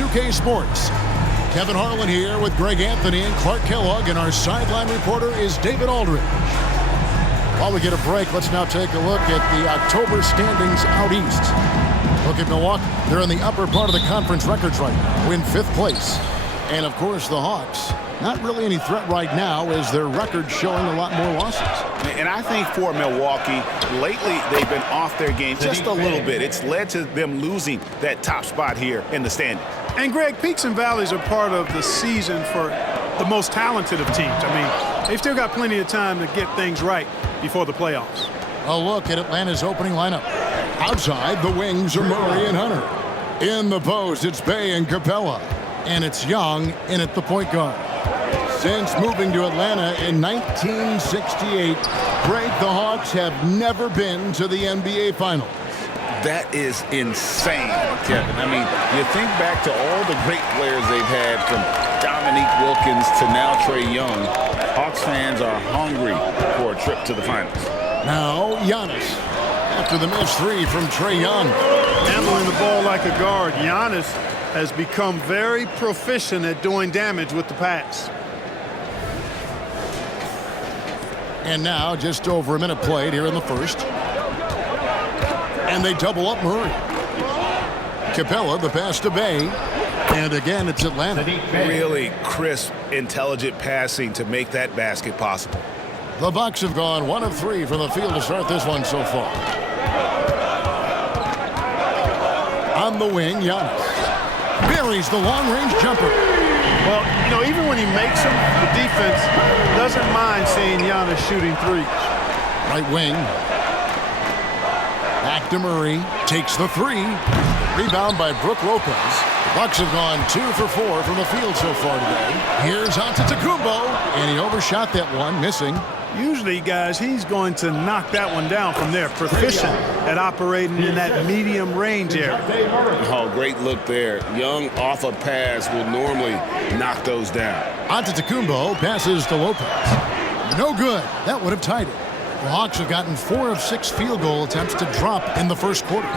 2K Sports. Kevin Harlan here with Greg Anthony and Clark Kellogg, and our sideline reporter is David Aldridge. While we get a break, let's now take a look at the October standings out east. Look at Milwaukee. They're in the upper part of the conference records right now, in 5th place. And, of course, the Hawks, not really any threat right now as their record's showing a lot more losses. And I think for Milwaukee, lately they've been off their game just a little bit. It's led to them losing that top spot here in the standings. And, Greg, peaks and valleys are part of the season for the most talented of teams. I mean, they've still got plenty of time to get things right before the playoffs. A look at Atlanta's opening lineup. Outside, the wings are Murray and Hunter. In the post, it's Bey and Capella. And it's Young in at the point guard. Since moving to Atlanta in 1968, Greg, the Hawks have never been to the NBA Finals. That is insane, Kevin. I mean, you think back to all the great players they've had, from Dominique Wilkins to now Trae Young. Hawks fans are hungry for a trip to the finals. Now, Giannis, after the missed three from Trae Young. Handling the ball like a guard, Giannis has become very proficient at doing damage with the pass. And now, just over a minute played here in the first. And they double up Murray. Capella, the pass to Bey. And again, it's Atlanta. Really crisp, intelligent passing to make that basket possible. The Bucks have gone 1 of 3 from the field to start this one so far. On the wing, Giannis buries the long-range jumper. Well, you know, even when he makes them, the defense doesn't mind seeing Giannis shooting threes. Right wing. Back to Murray. Takes the three. Rebound by Brook Lopez. The Bucks have gone 2 for 4 from the field so far today. Here's Antetokounmpo, and he overshot that one, missing. Usually, guys, he's going to knock that one down from there. Proficient at operating in that medium range area. Oh, great look there. Young off a pass will normally knock those down. Antetokounmpo passes to Lopez. No good. That would have tied it. The Hawks have gotten 4 of 6 field goal attempts to drop in the first quarter.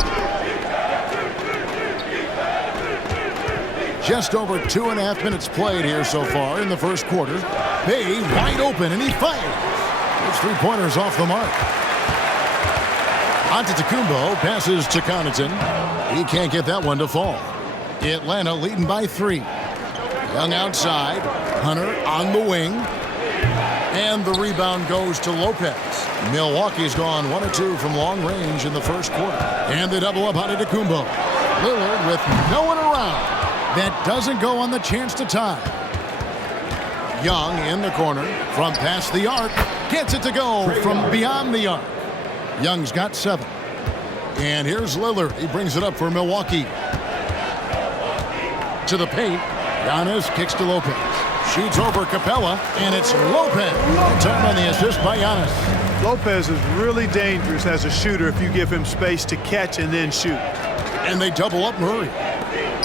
Just over 2.5 minutes played here so far in the first quarter. Bey wide open, and he fires. Those 3-pointers off the mark. Antetokounmpo passes to Connaughton. He can't get that one to fall. Atlanta leading by 3. Young outside. Hunter on the wing. And the rebound goes to Lopez. Milwaukee's gone 1 of 2 from long range in the first quarter. And they double up Antetokounmpo. Lillard with no one around. That doesn't go on the chance to tie. Young in the corner from past the arc. Gets it to go from beyond the arc. Young's got 7. And here's Lillard. He brings it up for Milwaukee. To the paint. Giannis kicks to Lopez. Shoots over Capella, and it's Lopez. Time on the assist by Giannis. Lopez is really dangerous as a shooter if you give him space to catch and then shoot. And they double up Murray.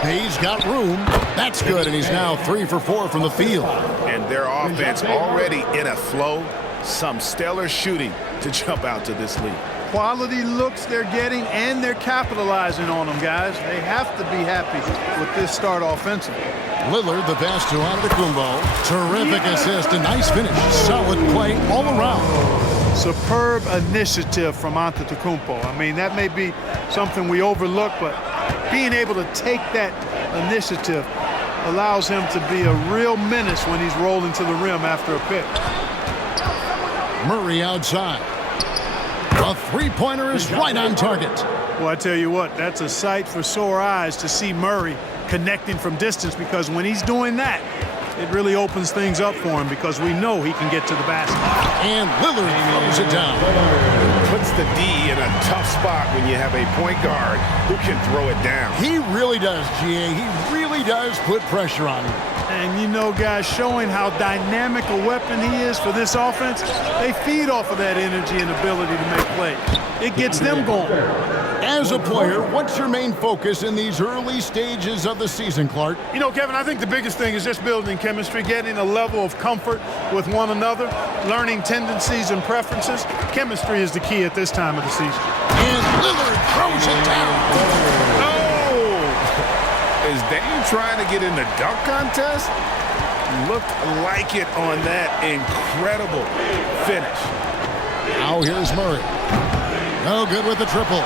Bey's got room. That's good, and he's now 3 for 4 from the field. And their offense already in a flow. Some stellar shooting to jump out to this lead. Quality looks they're getting, and they're capitalizing on them, guys. They have to be happy with this start offensively. Lillard, the pass to Antetokounmpo. Terrific assist, a nice finish. Solid play all around. Superb initiative from Antetokounmpo. I mean, that may be something we overlook, but being able to take that initiative allows him to be a real menace when he's rolling to the rim after a pick. Murray outside. A 3-pointer is right on target. Well, I tell you what, that's a sight for sore eyes to see Murray connecting from distance, because when he's doing that, it really opens things up for him, because we know he can get to the basket. And Lillard throws it down. Puts the D in a tough spot when you have a point guard who can throw it down. He really does, GA. He really does put pressure on him. And, you know, guys, showing how dynamic a weapon he is for this offense, they feed off of that energy and ability to make plays. It gets them going. As a player, what's your main focus in these early stages of the season, Clark? You know, Kevin, I think the biggest thing is just building chemistry, getting a level of comfort with one another, learning tendencies and preferences. Chemistry is the key at this time of the season. And Lillard throws it down. Oh! Is Dame trying to get in the dunk contest? Looked like it on that incredible finish. Now here's Murray. No good with the triple.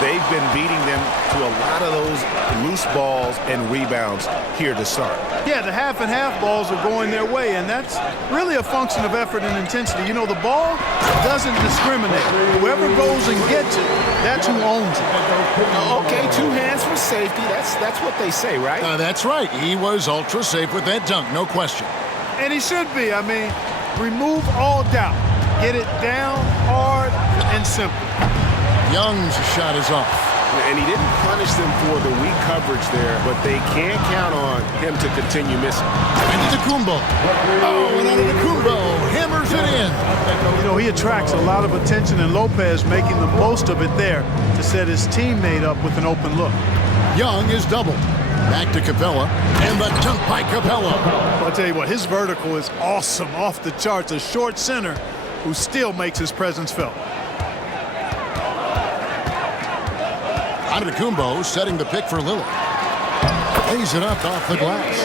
They've been beating them to a lot of those loose balls and rebounds here to start. Yeah, the half and half balls are going their way, and that's really a function of effort and intensity. You know, the ball doesn't discriminate. Whoever goes and gets it, that's who owns it. Okay, 2 hands for safety. That's what they say, right? That's right. He was ultra safe with that dunk, no question. And he should be. I mean, remove all doubt. Get it down, hard, and simple. Young's shot is off. And he didn't punish them for the weak coverage there, but they can't count on him to continue missing. Antetokounmpo. Oh, and Antetokounmpo hammers it in. You know, he attracts a lot of attention, and Lopez making the most of it there to set his teammate up with an open look. Young is doubled. Back to Capella, and the dunk by Capella. I'll tell you what, his vertical is awesome, off the charts. A short center who still makes his presence felt. Antetokounmpo setting the pick for Lillard. Lays it up off the glass.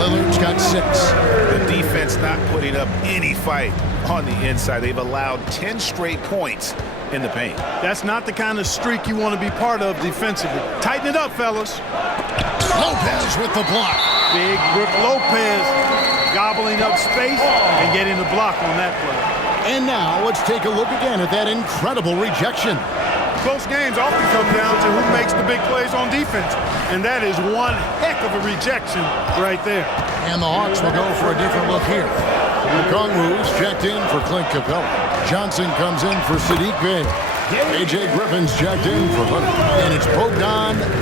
Lillard's got 6. The defense not putting up any fight on the inside. They've allowed 10 straight points in the paint. That's not the kind of streak you want to be part of defensively. Tighten it up, fellas. Lopez with the block. Big Brook Lopez gobbling up space and getting the block on that play. And now let's take a look again at that incredible rejection. Close games often come down to who makes the big plays on defense. And that is one heck of a rejection right there. And the Hawks will go for a different look here. Okongwu's checked in for Clint Capella. Johnson comes in for Sadiq Bey. A.J. Griffin's checked in for Hunter. And it's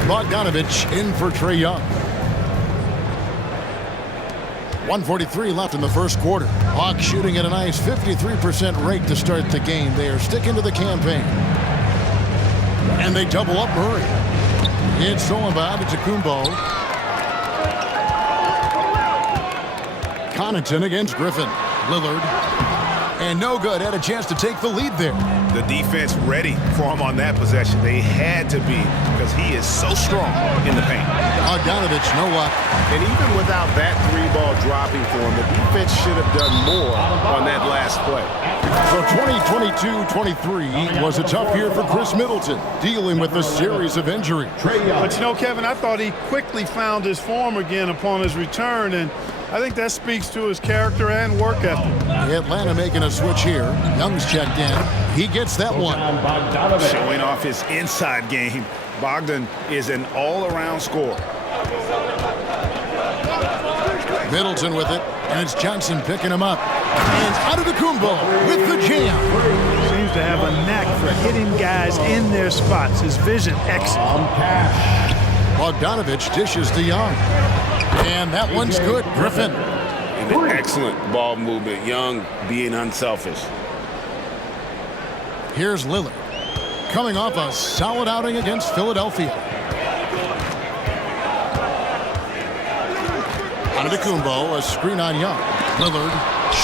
Bogdanovich in for Trae Young. 1:43 left in the first quarter. Hawks shooting at a nice 53% rate to start the game. They are sticking to the campaign. And they double up Murray. It's stolen by Antetokounmpo. Connaughton against Griffin. Lillard. And no good. Had a chance to take the lead there. The defense ready for him on that possession. They had to be, because he is so strong in the paint. Bogdanovich, no luck. And even without that 3-ball dropping for him, the defense should have done more on that last play. So 2022-23 was a tough year for Chris Middleton, dealing with a series of injuries. But you know, Kevin, I thought he quickly found his form again upon his return, and I think that speaks to his character and work ethic. Atlanta making a switch here. Young's checked in. He gets that one. Showing off his inside game. Bogdan is an all-around scorer. Middleton with it, and it's Johnson picking him up. And Antetokounmpo with the jam. Seems to have a knack for hitting guys in their spots. His vision excellent. Bogdanovich dishes to Young. And that one's good. Griffin. Excellent ball movement. Young being unselfish. Here's Lillard. Coming off a solid outing against Philadelphia. Antetokounmpo, a screen on Young. Lillard.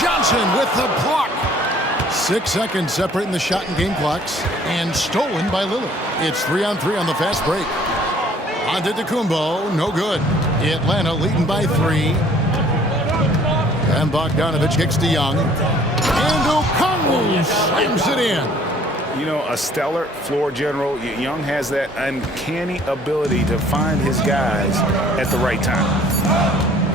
Johnson with the block. 6 seconds separating the shot and game clocks. And stolen by Lillard. It's 3-on-3 on the fast break. Antetokounmpo, no good. Atlanta leading by 3. And Bogdanovich kicks to Young. And Okongwu slams it in. You know, a stellar floor general. Young has that uncanny ability to find his guys at the right time.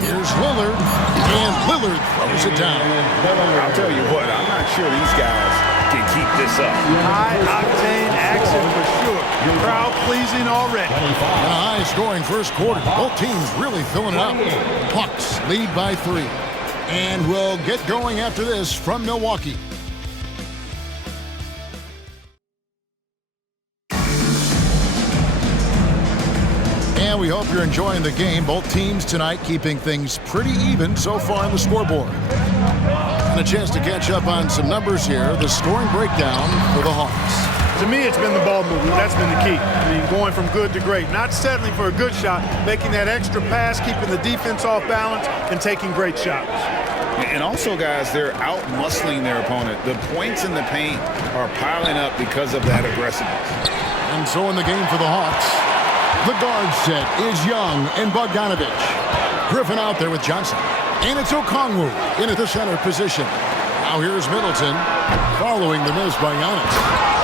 Here's Lillard, and Lillard throws it down. I'll tell you what, I'm not sure these guys can keep this up. High-octane action for sure. Crowd pleasing already. And a high-scoring first quarter. Both teams really filling it up. Hawks lead by 3. And we'll get going after this from Milwaukee. And we hope you're enjoying the game. Both teams tonight keeping things pretty even so far on the scoreboard. And a chance to catch up on some numbers here. The scoring breakdown for the Hawks. To me, it's been the ball movement. That's been the key. I mean, going from good to great. Not settling for a good shot, making that extra pass, keeping the defense off balance, and taking great shots. And also, guys, they're out-muscling their opponent. The points in the paint are piling up because of that aggressiveness. And so in the game for the Hawks, The guard set is Young and Bogdanovich. Griffin out there with Johnson. And it's Okongwu in at the center position. Now here's Middleton following the miss by Giannis.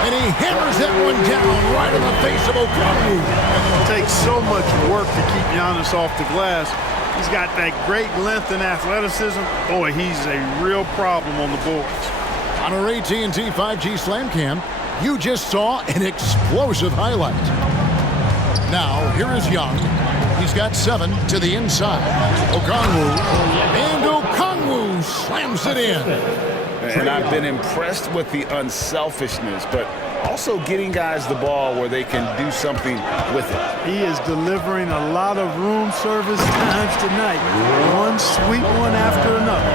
And he hammers that one down right in the face of Okongwu. It takes so much work to keep Giannis off the glass. He's got that great length and athleticism. Boy, he's a real problem on the boards. On our AT&T 5G Slam Cam, you just saw an explosive highlight. Now, here is Young. He's got 7 to the inside. Okongwu. And Okongwu slams it in. And I've been impressed with the unselfishness, but also getting guys the ball where they can do something with it. He is delivering a lot of room service times tonight. One sweet one after another.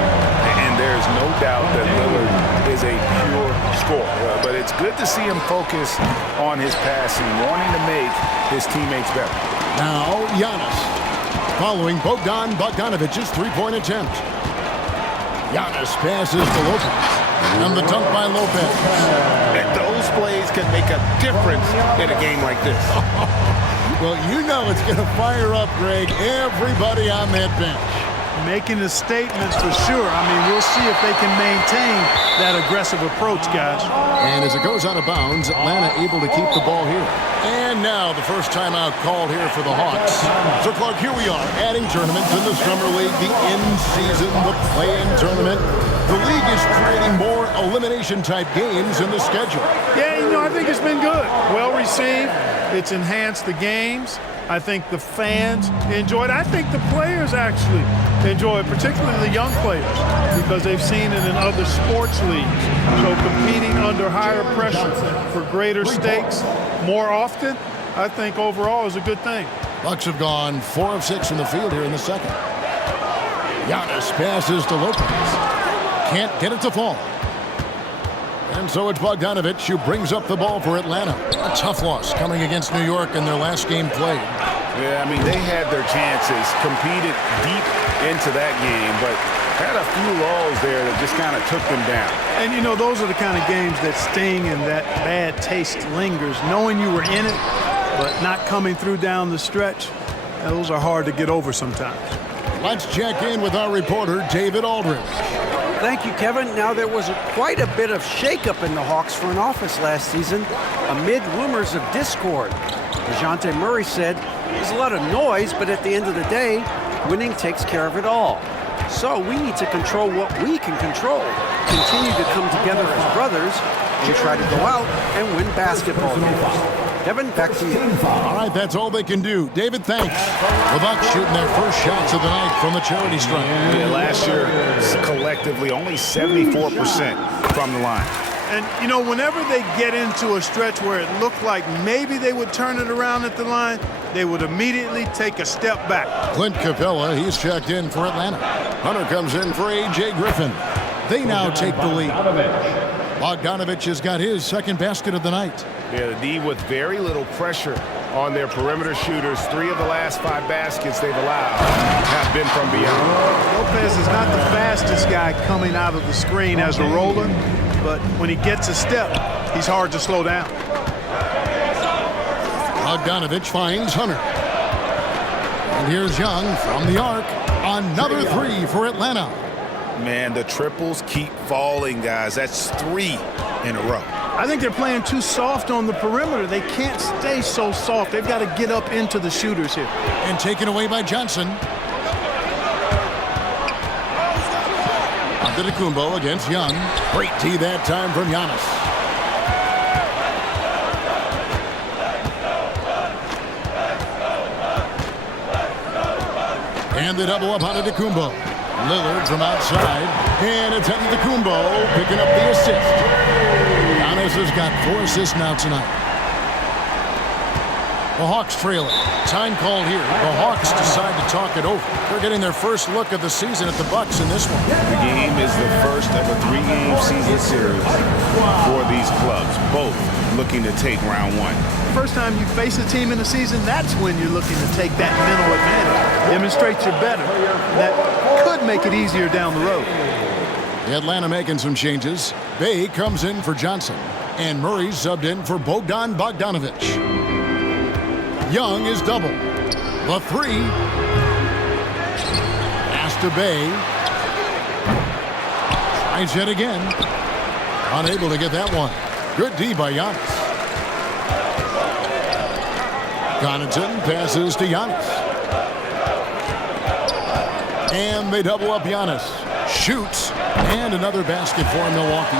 And there's no doubt that Lillard is a pure scorer. But it's good to see him focus on his passing, wanting to make his teammates better. Now, Giannis. Following Bogdanovich's three-point attempt. Giannis passes to Lopez. And the dunk by Lopez. And those plays can make a difference in a game like this. Well, you know it's going to fire up, Greg, everybody on that bench. Making a statement for sure. I mean, we'll see if they can maintain that aggressive approach, guys. And as it goes out of bounds, Atlanta able to keep the ball here. And now the first timeout called here for the Hawks. So, Clark, here we are, adding tournaments in the Summer League, the in-season, the play-in tournament. The league is creating more elimination-type games in the schedule. Yeah, you know, I think it's been good. Well received. It's enhanced the games. I think the fans enjoy it. I think the players actually enjoy it, particularly the young players, because they've seen it in other sports leagues. So competing under higher pressure for greater stakes more often, I think overall is a good thing. Bucks have gone 4 of 6 from the field here in the second. Giannis passes to Lopez. Can't get it to fall. And so it's Bogdanovich who brings up the ball for Atlanta. A tough loss coming against New York in their last game played. Yeah, I mean, they had their chances, competed deep into that game, but had a few lulls there that just kind of took them down. And, you know, those are the kind of games that sting and that bad taste lingers. Knowing you were in it, but not coming through down the stretch, those are hard to get over sometimes. Let's check in with our reporter, David Aldridge. Thank you, Kevin. Now, there was quite a bit of shakeup in the Hawks front office last season amid rumors of discord. DeJounte Murray said, there's a lot of noise, but at the end of the day, winning takes care of it all. So we need to control what we can control, continue to come together as brothers, and try to go out and win basketball games. Kevin, back to you. All right, that's all they can do. David, thanks. The Bucks shooting their first shots of the night from the charity stripe. Yeah, last year, collectively, only 74% from the line. And, you know, whenever they get into a stretch where it looked like maybe they would turn it around at the line, they would immediately take a step back. Clint Capella, he's checked in for Atlanta. Hunter comes in for A.J. Griffin. They now take the lead. Bogdanovich has got his second basket of the night. Yeah, the D with very little pressure on their perimeter shooters. 3 of the last 5 baskets they've allowed have been from beyond. Lopez is not the fastest guy coming out of the screen as a roller, but when he gets a step, he's hard to slow down. Bogdanovich finds Hunter. And here's Young from the arc. Another 3 for Atlanta. Man, the triples keep falling, guys. That's 3 in a row. I think they're playing too soft on the perimeter. They can't stay so soft. They've got to get up into the shooters here. And taken away by Johnson. Antetokounmpo against Young. Great D that time from Giannis. And the double up Antetokounmpo. Lillard from outside. And it's Antetokounmpo picking up the assist. Giannis has got 4 assists now tonight. The Hawks trailing. Time called here. The Hawks decide to talk it over. They're getting their first look of the season at the Bucks in this one. The game is the first of a 3-game season series for these clubs, both looking to take round 1. First time you face a team in the season, that's when you're looking to take that mental advantage. Demonstrate you're better. That could make it easier down the road. Atlanta making some changes. Bay comes in for Johnson. And Murray subbed in for Bogdan Bogdanovich. Young is double. The three. Pass to Bay. Tries it again. Unable to get that one. Good D by Giannis. Connaughton passes to Giannis. And they double up Giannis. Shoots. And another basket for Milwaukee.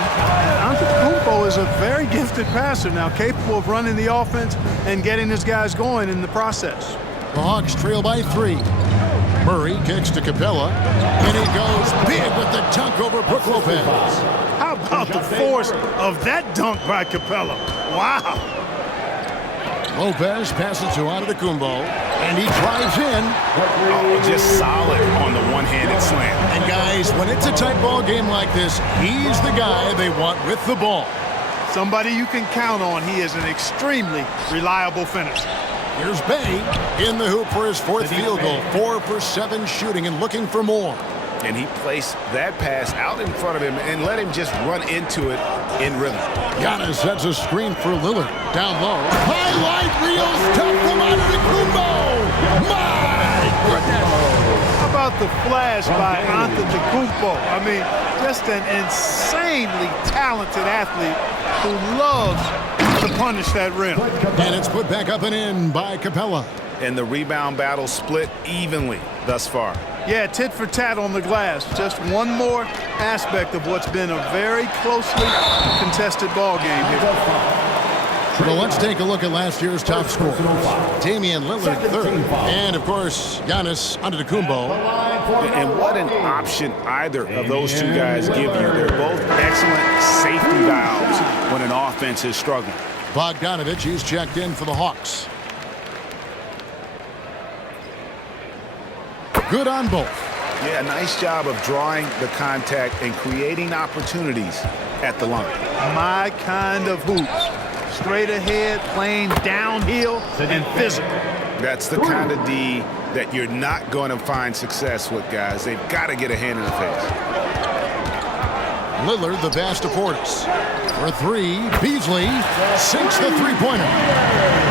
Antetokounmpo is a very gifted passer now, capable of running the offense and getting his guys going in the process. The Hawks trail by 3. Murray kicks to Capella. And he goes big with the dunk over Brook Lopez. How about the force of that dunk by Capella? Wow. Lopez passes to Antetokounmpo, and he drives in. Oh, just solid on the one-handed slam. And guys, when it's a tight ball game like this, he's the guy they want with the ball. Somebody you can count on. He is an extremely reliable finisher. Here's Bay in the hoop for his 4th field goal. 4 for 7 shooting and looking for more. And he placed that pass out in front of him and let him just run into it in rhythm. Giannis sets a screen for Lillard. Down low. Highlight reels tough from Antetokounmpo. My goodness. How about the flash by Antetokounmpo? I mean, just an insanely talented athlete who loves to punish that rim. And it's put back up and in by Capella. And the rebound battle split evenly thus far. Yeah, tit for tat on the glass. Just one more aspect of what's been a very closely contested ball game here. So let's take a look at last year's top scorers. Damian Lillard 3rd. And, of course, Giannis Antetokounmpo. And what an option either of those two guys give you. They're both excellent safety valves when an offense is struggling. Bogdanovich, he's checked in for the Hawks. Good on both. Yeah, nice job of drawing the contact and creating opportunities at the line. My kind of hoops. Straight ahead, playing downhill, and physical. That's the kind of D that you're not going to find success with, guys. They've got to get a hand in the face. Lillard, the pass to Portis. For 3, Beasley sinks the three-pointer.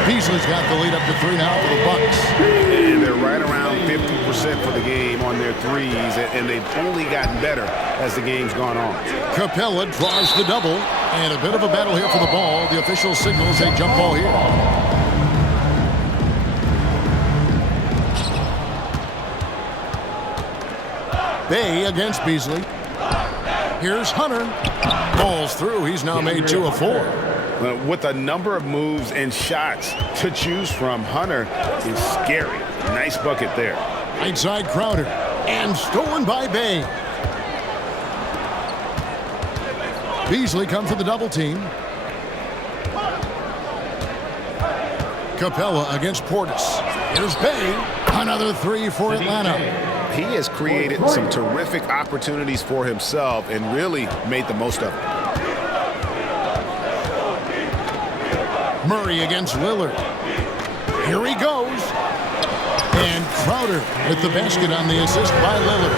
Beasley's got the lead up to 3 now for the Bucks. And they're right around 50% for the game on their threes, and they've only gotten better as the game's gone on. Capella draws the double, and a bit of a battle here for the ball. The official signals a jump ball here. Bay against Beasley. Here's Hunter. Balls through. He's now made 2 of 4. With a number of moves and shots to choose from, Hunter is scary. Nice bucket there. Right side Crowder. And stolen by Bay. Beasley comes to the double team. Capella against Portis. Here's Bay. Another 3 for Atlanta. He has created some terrific opportunities for himself and really made the most of it. Murray against Lillard. Here he goes. And Crowder with the basket on the assist by Lillard.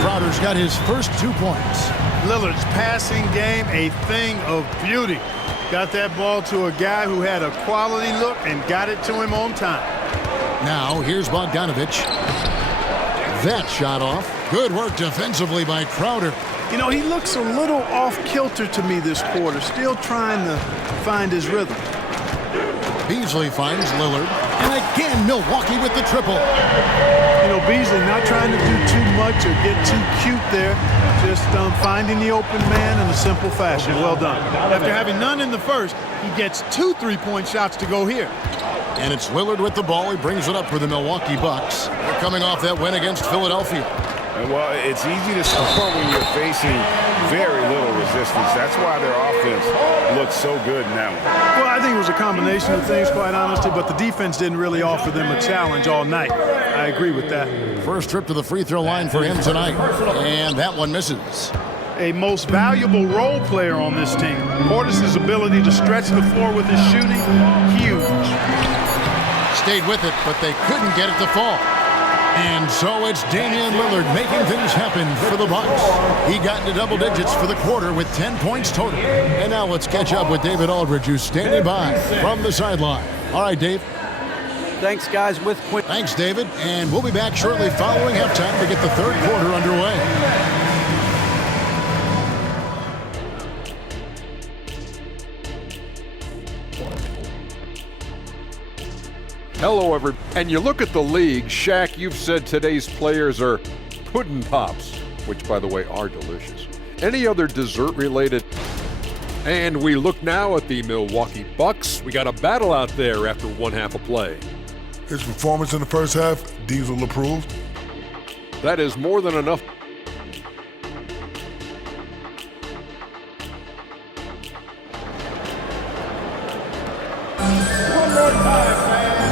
Crowder's got his first 2 points. Lillard's passing game, a thing of beauty. Got that ball to a guy who had a quality look and got it to him on time. Now here's Bogdanovich. That shot off. Good work defensively by Crowder. You know, he looks a little off-kilter to me this quarter, still trying to find his rhythm. Beasley finds Lillard. And again, Milwaukee with the triple. You know, Beasley not trying to do too much or get too cute there. Just finding the open man in a simple fashion. Well done. After having none in the first, he gets 2 3-point shots to go here. And it's Lillard with the ball. He brings it up for the Milwaukee Bucks. They're coming off that win against Philadelphia. Well, it's easy to score when you're facing very little resistance. That's why their offense looks so good in that one. Well, I think it was a combination of things, quite honestly, but the defense didn't really offer them a challenge all night. I agree with that. First trip to the free throw line for him tonight. And that one misses. A most valuable role player on this team. Portis' ability to stretch the floor with his shooting, huge. Stayed with it, but they couldn't get it to fall. And so it's Damian Lillard making things happen for the Bucks. He got into double digits for the quarter with 10 points total. And now let's catch up with David Aldridge, who's standing by from the sideline. All right, Dave. Thanks, guys, with Quinn. Thanks, David. And we'll be back shortly following halftime to get the third quarter underway. Hello, everyone. And you look at the league, Shaq, you've said today's players are pudding pops, which, by the way, are delicious. Any other dessert-related? And we look now at the Milwaukee Bucks. We got a battle out there after one half of play. His performance in the first half, Diesel approved. That is more than enough.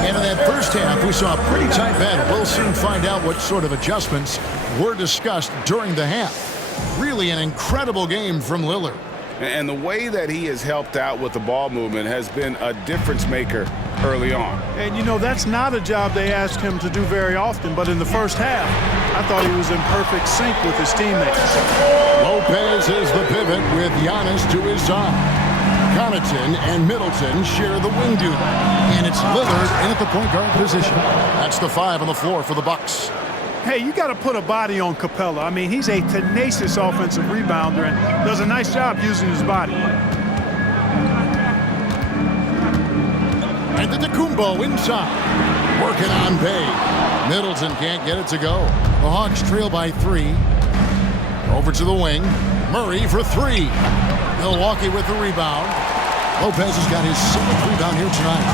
And in that first half, we saw a pretty tight battle. We'll soon find out what sort of adjustments were discussed during the half. Really an incredible game from Lillard. And the way that he has helped out with the ball movement has been a difference maker early on. And, you know, that's not a job they ask him to do very often, but in the first half, I thought he was in perfect sync with his teammates. Lopez is the pivot with Giannis to his side. Connaughton and Middleton share the wing duty. And it's Lillard in at the point guard position. That's the 5 on the floor for the Bucks. Hey, you got to put a body on Capella. I mean, he's a tenacious offensive rebounder and does a nice job using his body. And Antetokounmpo inside. Working on Bay. Middleton can't get it to go. The Hawks trail by 3. Over to the wing. Murray for 3. Milwaukee with the rebound. Lopez has got his 7th rebound here tonight.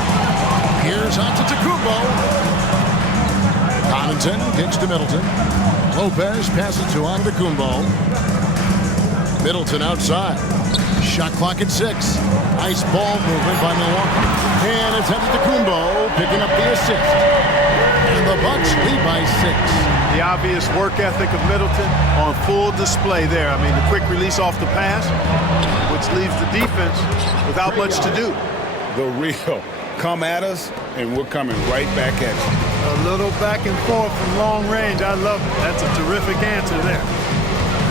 Here's Antetokounmpo. Connaughton kicks to Middleton. Lopez passes to Antetokounmpo. Middleton outside. Shot clock at 6. Nice ball movement by Milwaukee. And it's Antetokounmpo picking up the assist. And the Bucks lead by 6. The obvious work ethic of Middleton on full display there. I mean, the quick release off the pass, which leaves the defense without much to do. The real come at us, and we're coming right back at you. A little back and forth from long range. I love it. That's a terrific answer there.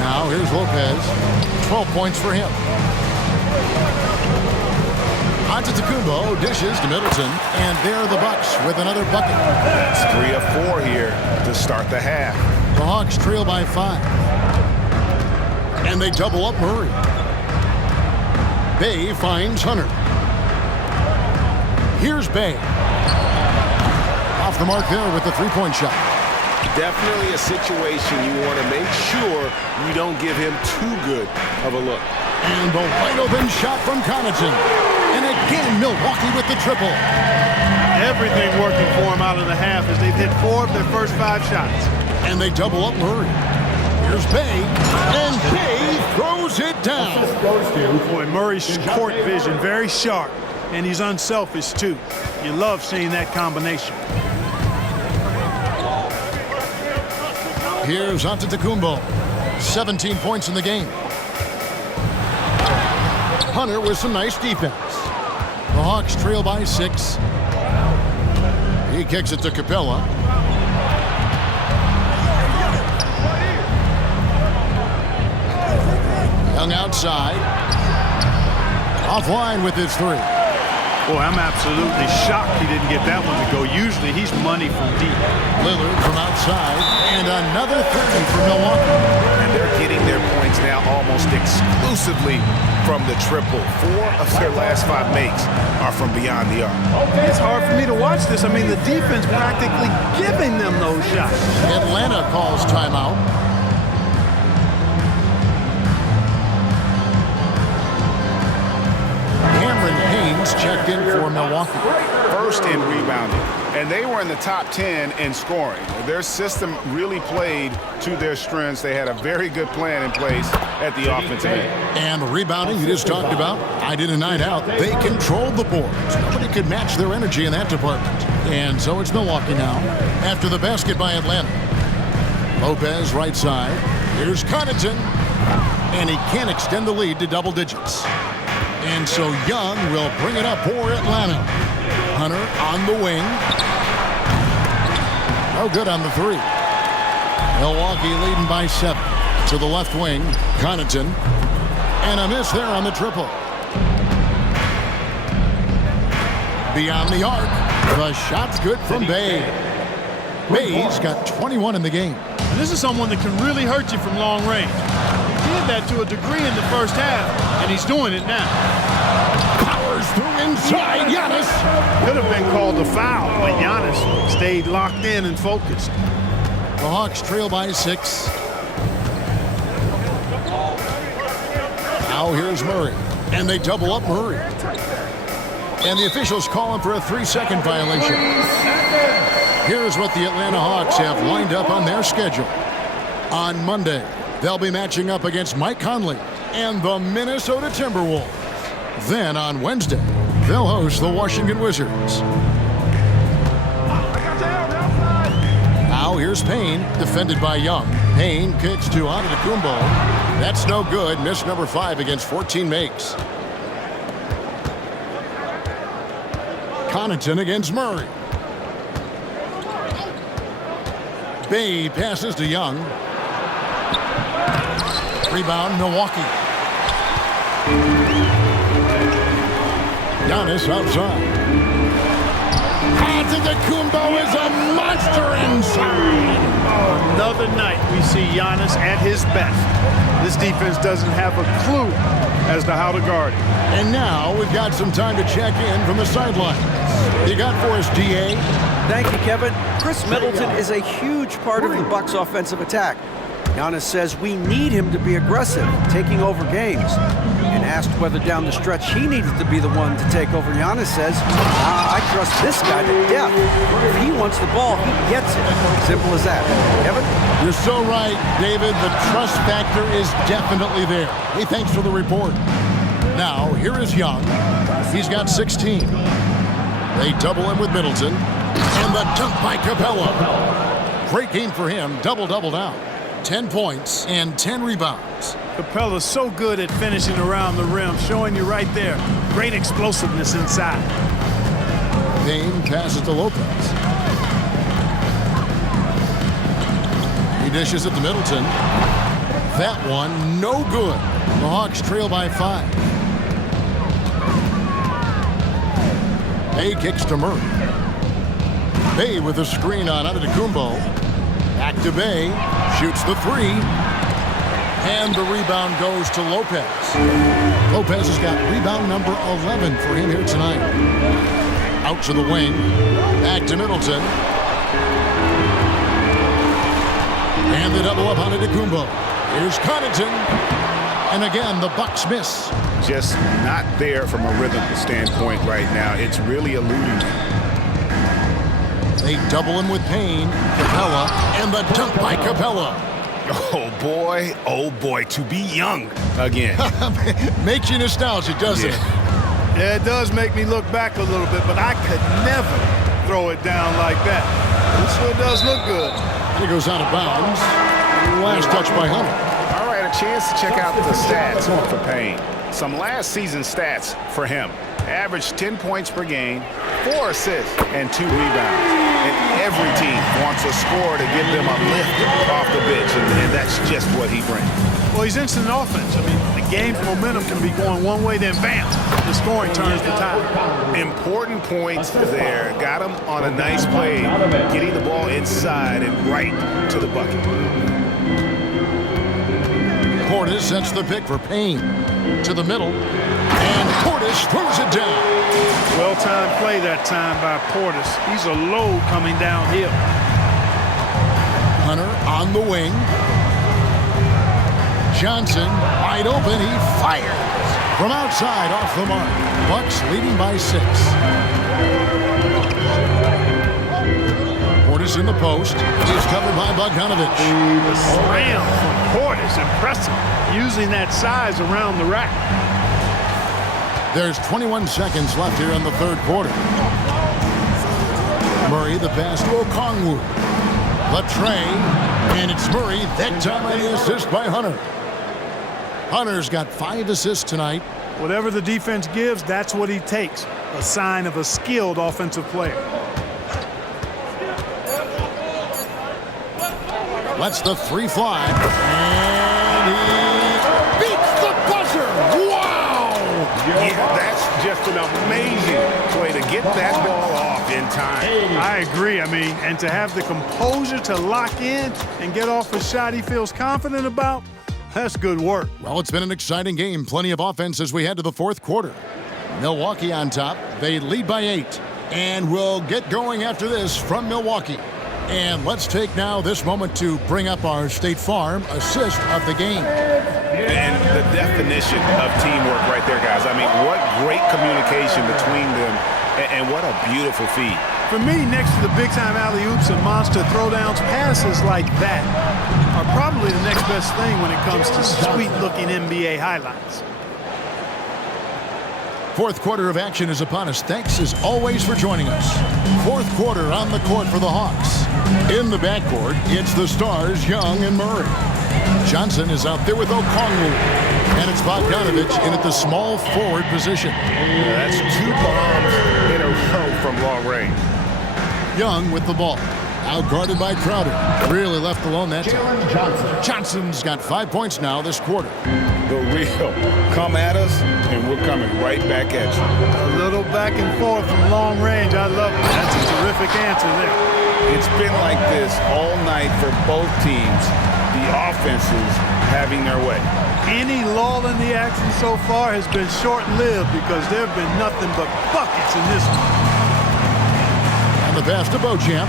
Now here's Lopez. 12 points for him. Antetokounmpo dishes to Middleton, and there are the Bucks with another bucket. That's 3 of 4 here to start the half. The Hawks trail by 5. And they double up Murray. Bay finds Hunter. Here's Bay. Off the mark there with the three-point shot. Definitely a situation you want to make sure you don't give him too good of a look. And the wide open shot from Connaughton. And again, Milwaukee with the triple. Everything working for him out of the half as they've hit 4 of their first 5 shots. And they double up Murray. Here's Bay. And Bay throws it down. Boy, Murray's court vision very sharp. And he's unselfish, too. You love seeing that combination. Here's Antetokounmpo. 17 points in the game. Hunter with some nice defense. The Hawks trail by 6. He kicks it to Capella. Young outside. Offline with his 3. Boy, I'm absolutely shocked he didn't get that one to go. Usually he's money from deep. Lillard from outside. And another 3 for Milwaukee. And they're getting their points now almost exclusively from the triple. 4 of their last 5 makes are from beyond the arc. It's hard for me to watch this. I mean, the defense practically giving them those shots. Atlanta calls timeout. Cameron Haynes checked in for Milwaukee. First in rebounding, and they were in the top 10 in scoring. Their system really played to their strengths. They had a very good plan in place at the offensive end. And the rebounding you just talked about, I did a night out. They controlled the boards. Nobody could match their energy in that department. And so it's Milwaukee now after the basket by Atlanta. Lopez right side. Here's Connaughton. And he can't extend the lead to double digits. And so Young will bring it up for Atlanta. Hunter on the wing. No good on the 3. Milwaukee leading by 7. To the left wing, Connaughton. And a miss there on the triple. Beyond the arc, The shot's good from Bay. Bay's got 21 in the game. And this is someone that can really hurt you from long range. He did that to a degree in the first half, and he's doing it now. Powers through inside. Giannis. Could have been called a foul, but Giannis stayed locked in and focused. The Hawks trail by 6. Now here's Murray, and they double up Murray. And the officials call him for a 3-second violation. Here's what the Atlanta Hawks have lined up on their schedule. On Monday, they'll be matching up against Mike Conley and the Minnesota Timberwolves. Then on Wednesday, they'll host the Washington Wizards. Now here's Payne, defended by Young. Payne kicks to Antetokounmpo. That's no good. Miss number 5 against 14 makes. Connaughton against Murray. Bay passes to Young. Rebound, Milwaukee. Giannis outside. Antetokounmpo is a monster inside. Another night we see Giannis at his best. This defense doesn't have a clue as to how to guard him. And now we've got some time to check in from the sideline. You got for us, DA? Thank you, Kevin. Chris Middleton is a huge part of the Bucks' offensive attack. Giannis says we need him to be aggressive, taking over games. And asked whether down the stretch he needed to be the one to take over, Giannis says, I trust this guy to death. If he wants the ball, he gets it. Simple as that. Kevin? You're so right, David. The trust factor is definitely there. Hey, thanks for the report. Now, here is Young. He's got 16. They double him with Middleton. And the dunk by Capella. Great game for him. Double-double now. 10 points and 10 rebounds. Capella's so good at finishing around the rim, showing you right there. Great explosiveness inside. Payne passes to Lopez. He dishes it to Middleton. That one, no good. The Hawks trail by 5. Bay kicks to Murray. Bay with a screen on Antetokounmpo. Back to Bay. Shoots the 3. And the rebound goes to Lopez. Lopez has got rebound number 11 for him here tonight. Out to the wing. Back to Middleton. And the double up on Antetokounmpo. Here's Connaughton. And again, the Bucks miss. Just not there from a rhythm standpoint right now. It's really eluding him. They double him with Payne, Capella, and the dunk by Capella. Oh boy, to be young again. Makes you nostalgic, doesn't it? Yeah, it does make me look back a little bit, but I could never throw it down like that. It sure does look good. He goes out of bounds. Last touch by Hunter. All right, a chance to check out the stats for Payne. Some last season stats for him. Averaged 10 points per game, 4 assists, and 2 rebounds. And every team wants a scorer to give them a lift off the bench, and that's just what he brings. Well, he's instant offense. I mean, the game's momentum can be going one way, then bam, the scoring turns the tide. Important points there. Got him on a nice play, getting the ball inside and right to the bucket. Portis sets the pick for Payne. To the middle. And Portis throws it down. Well-timed play that time by Portis. He's a load coming downhill. Hunter on the wing. Johnson wide open. He fires. From outside off the mark. Bucks leading by 6. Portis in the post. He's covered by Bogdanovic. The slam from Portis. Impressive. Using that size around the rack. There's 21 seconds left here in the third quarter. Murray the pass to Okongwu. Latre. And it's Murray. That time on the assist by Hunter. Hunter's got 5 assists tonight. Whatever the defense gives, that's what he takes. A sign of a skilled offensive player. Lets the 3 fly. And he beats the buzzer. Wow! Yeah, that's just an amazing way to get that ball off in time. I agree. I mean, and to have the composure to lock in and get off a shot he feels confident about, that's good work. Well, it's been an exciting game. Plenty of offense as we head to the fourth quarter. Milwaukee on top. They lead by 8. And we'll get going after this from Milwaukee. And let's take now this moment to bring up our State Farm assist of the game. And the definition of teamwork right there, guys. I mean, what great communication between them, and what a beautiful feed. For me, next to the big-time alley-oops and monster throwdowns, passes like that are probably the next best thing when it comes to sweet-looking NBA highlights. Fourth quarter of action is upon us. Thanks, as always, for joining us. Fourth quarter on the court for the Hawks. In the backcourt, it's the stars, Young and Murray. Johnson is out there with Okongwu. And it's Bogdanovich in at the small forward position. Yeah, that's 2 bombs in a row from long range. Young with the ball. Out guarded by Crowder. Really left alone that time. Johnson's got 5 points now this quarter. The real come at us, and we're coming right back at you. A little back and forth from long range. I love it. That's a terrific answer there. It's been like this all night for both teams. The offenses having their way. Any lull in the action so far has been short-lived because there have been nothing but buckets in this one. And the pass to Beauchamp.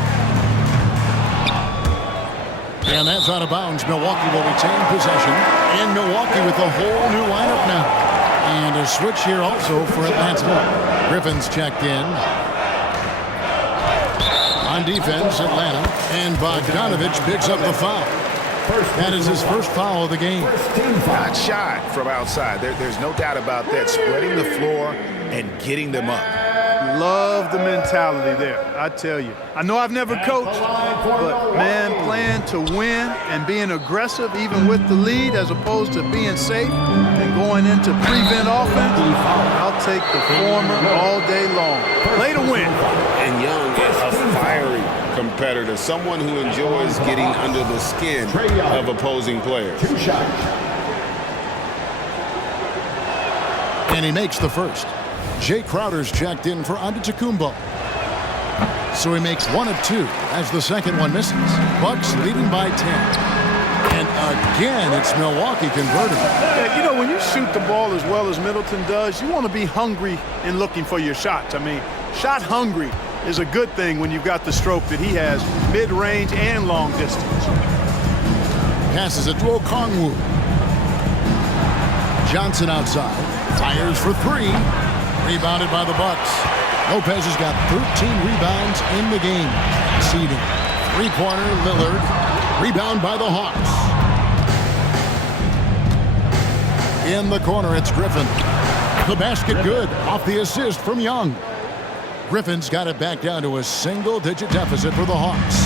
And that's out of bounds. Milwaukee will retain possession. And Milwaukee with a whole new lineup now. And a switch here also for Atlanta. Griffin's checked in. On defense, Atlanta. And Bogdanovich picks up the foul. That is his first foul of the game. Not shy from outside. There's no doubt about that. Spreading the floor and getting them up. Love the mentality there, I tell you. I know I've never coached, but, man, playing to win and being aggressive even with the lead as opposed to being safe and going into prevent offense, I'll take the former all day long. Play to win. And Young is a fiery competitor, someone who enjoys getting under the skin of opposing players. And he makes the first. Jay Crowder's checked in for Antetokounmpo. So he makes 1 of 2 as the second one misses. Bucks leading by 10. And again, it's Milwaukee converting. Yeah, you know, when you shoot the ball as well as Middleton does, you want to be hungry in looking for your shots. I mean, shot hungry is a good thing when you've got the stroke that he has, mid-range and long distance. Passes it to Okongwu. Johnson outside. Fires for 3. Rebounded by the Bucks. Lopez has got 13 rebounds in the game. Seeding. 3-pointer, Lillard. Rebound by the Hawks. In the corner, it's Griffin. The basket good. Off the assist from Young. Griffin's got it back down to a single-digit deficit for the Hawks.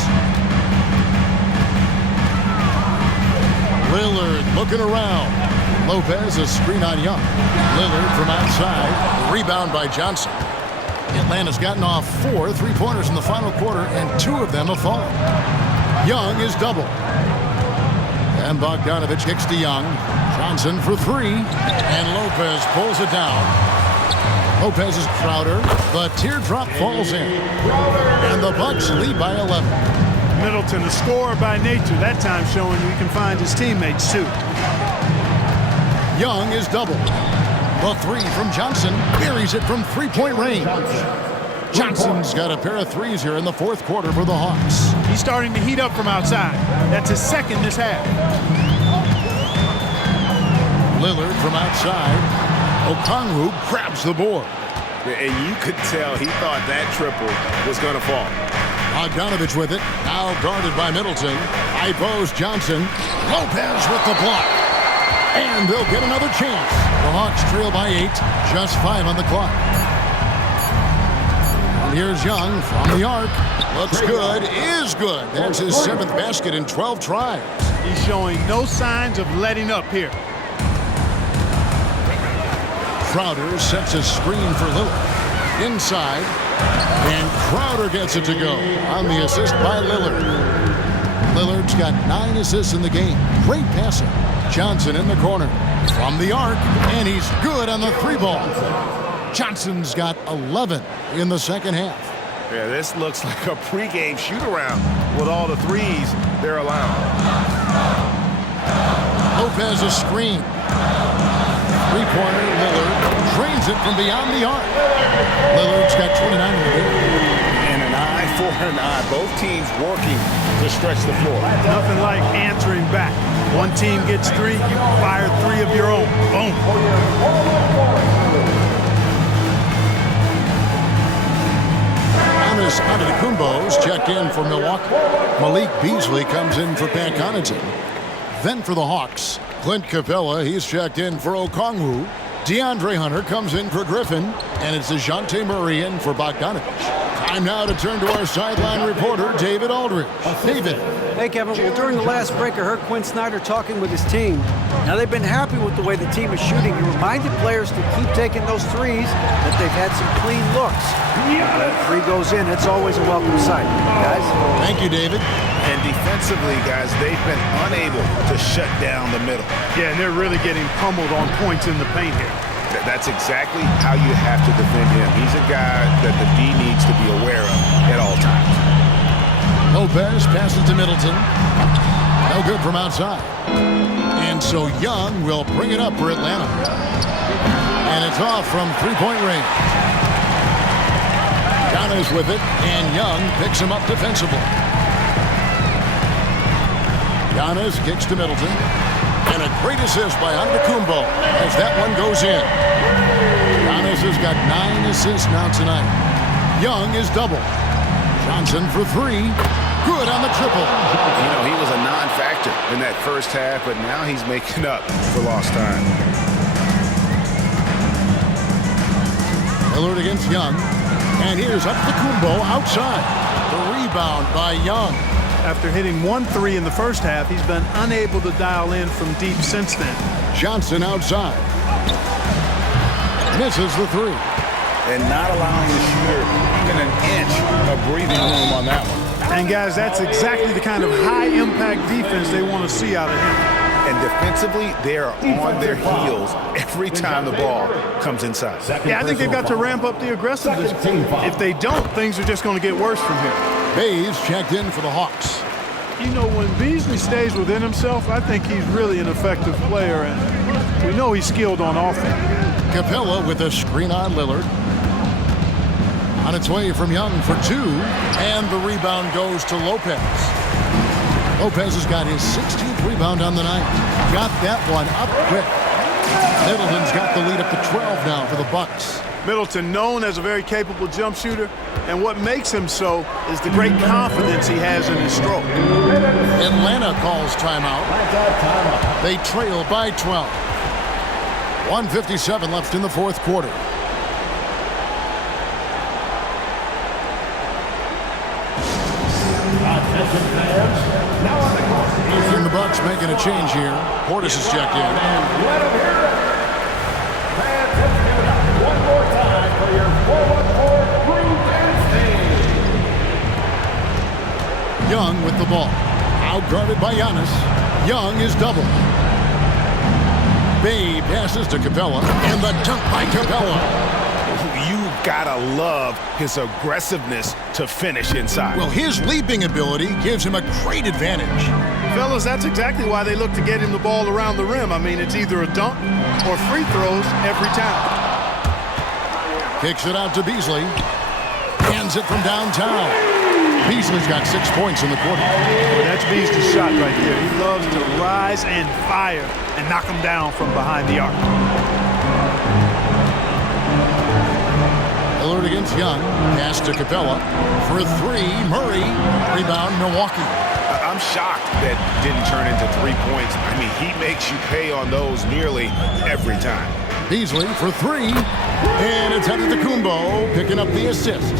Lillard looking around. Lopez, a screen on Young. Lillard from outside. Rebound by Johnson. Atlanta's gotten off 4 3-pointers in the final quarter, and 2 of them have fallen. Young is double. And Bogdanovich kicks to Young. Johnson for 3. And Lopez pulls it down. Lopez is Crowder. The teardrop falls in. And the Bucks lead by 11. Middleton, a scorer by nature, that time showing he can find his teammates too. Young is double. The 3 from Johnson buries it from 3-point range. Johnson's got a pair of 3s here in the fourth quarter for the Hawks. He's starting to heat up from outside. That's his second this half. Lillard from outside. Okongwu grabs the board. And you could tell he thought that triple was going to fall. Bogdanovich with it. Now guarded by Middleton. Ibos Johnson. Lopez with the block. And they'll get another chance. The Hawks trail by 8. Just 5 on the clock. And here's Young from the arc. Looks good. Is good. That's his 7th basket in 12 tries. He's showing no signs of letting up here. Crowder sets a screen for Lillard. Inside. And Crowder gets it to go on the assist by Lillard. Lillard's got 9 assists in the game. Great passing. Johnson in the corner. From the arc, and he's good on the 3-ball. Johnson's got 11 in the second half. Yeah, this looks like a pregame shoot-around with all the threes they're allowing. Lopez a screen. Three-pointer, Lillard drains it from beyond the arc. Lillard's got 29 in the game. And an eye for an eye. Both teams working to stretch the floor. Nothing like answering back. One team gets 3, you fire 3 of your own. Boom. Giannis Antetokounmpo's checked in for Milwaukee. Malik Beasley comes in for Pat Connaughton. Then for the Hawks, Clint Capella, he's checked in for Okongwu. DeAndre Hunter comes in for Griffin, and it's DeJounte Murray in for Bogdanovich. Time now to turn to our sideline reporter, David Aldridge. David. Hey, Kevin. Well, during the last break, I heard Quinn Snyder talking with his team. Now, they've been happy with the way the team is shooting. He reminded players to keep taking those threes, that they've had some clean looks. That 3 goes in, it's always a welcome sight. Guys? Thank you, David. And defensively, guys, they've been unable to shut down the middle. Yeah, and they're really getting pummeled on points in the paint here. That's exactly how you have to defend him. He's a guy that the D needs to be aware of at all times. Lopez passes to Middleton. No good from outside. And so Young will bring it up for Atlanta. And it's off from 3-point range. Giannis with it, and Young picks him up defensively. Giannis kicks to Middleton. And a great assist by Antetokounmpo as that one goes in. Giannis has got 9 assists now tonight. Young is double. Johnson for 3. Good on the triple. You know, he was a non-factor in that first half, but now he's making up for lost time. Lillard against Young. And here's Antetokounmpo outside. The rebound by Young. After hitting 1 3 in the first half, he's been unable to dial in from deep since then. Johnson outside. Misses the 3. And not allowing the shooter even an inch of breathing room on that one. And guys, that's exactly the kind of high-impact defense they want to see out of him. And defensively, they are on their heels every time the ball comes inside. Yeah, I think they've got to ramp up the aggressiveness. If they don't, things are just going to get worse from here. Bays checked in for the Hawks. You know, when Beasley stays within himself, I think he's really an effective player, and we know he's skilled on offense. Capella with a screen on Lillard. On its way from Young for 2, and the rebound goes to Lopez. Lopez has got his 16th rebound on the night. Got that one up quick. Middleton's got the lead up to 12 now for the Bucks. Middleton, known as a very capable jump shooter, and what makes him so is the great confidence he has in his stroke. Atlanta calls timeout. They trail by 12. 1:57 left in the fourth quarter. And the Bucks making a change here. Portis is checked in. Young with the ball. Outguarded by Giannis. Young is doubled. Bay passes to Capella. And the dunk by Capella. You gotta love his aggressiveness to finish inside. Well, his leaping ability gives him a great advantage. Fellas, that's exactly why they look to get him the ball around the rim. I mean, it's either a dunk or free throws every time. Kicks it out to Beasley. Hands it from downtown. Beasley's got 6 points in the quarter. Well, that's Beasley's shot right there. He loves to rise and fire and knock him down from behind the arc. Lillard against Young. Pass to Capella. For 3, Murray. Rebound, Milwaukee. I'm shocked that didn't turn into 3 points. I mean, he makes you pay on those nearly every time. Beasley for 3. And it's Antetokounmpo picking up the assist.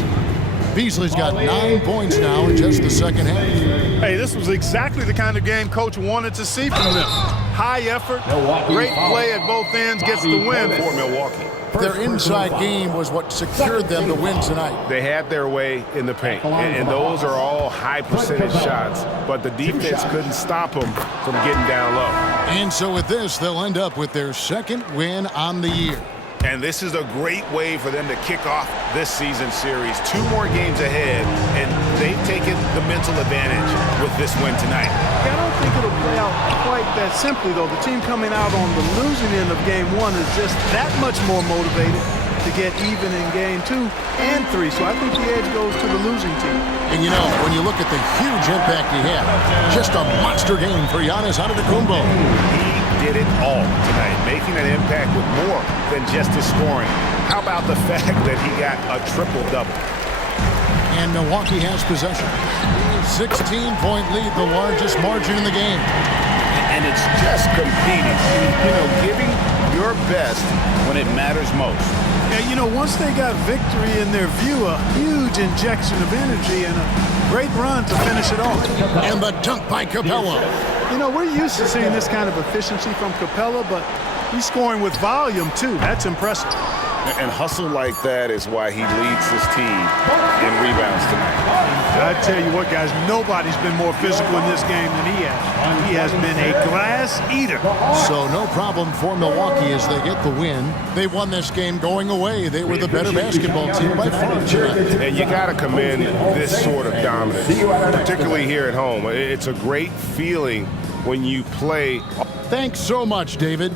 Beasley's got 9 points now in just the second half. Hey, this was exactly the kind of game Coach wanted to see from them. High effort, great play at both ends, gets the win for Milwaukee. Their inside game was what secured them the win tonight. They had their way in the paint, and those are all high percentage shots, but the defense couldn't stop them from getting down low. And so with this, they'll end up with their second win on the year. And this is a great way for them to kick off this season series. 2 more games ahead, and they've taken the mental advantage with this win tonight. I don't think it'll play out quite that simply, though. The team coming out on the losing end of game 1 is just that much more motivated to get even in game 2 and 3. So I think the edge goes to the losing team. And you know, when you look at the huge impact he had, just a monster game for Giannis Antetokounmpo. He did it all tonight, making an impact with more than just his scoring. How about the fact that he got a triple-double? And Milwaukee has possession. 16-point lead, the largest margin in the game. And it's just competing, giving your best when it matters most. Yeah, once they got victory in their view, a huge injection of energy and a great run to finish it off. And the dunk by Capella. We're used to seeing this kind of efficiency from Capella, but he's scoring with volume, too. That's impressive. And hustle like that is why he leads his team in rebounds tonight. I tell you what, guys, nobody's been more physical in this game than he has. He has been a glass eater. So no problem for Milwaukee as they get the win. They won this game going away. They were the better basketball team by far tonight. And you got to commend this sort of dominance, particularly here at home. It's a great feeling when you play. Thanks so much, David.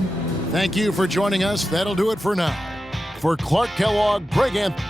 Thank you for joining us. That'll do it for now. For Clark Kellogg, Greg Anthony.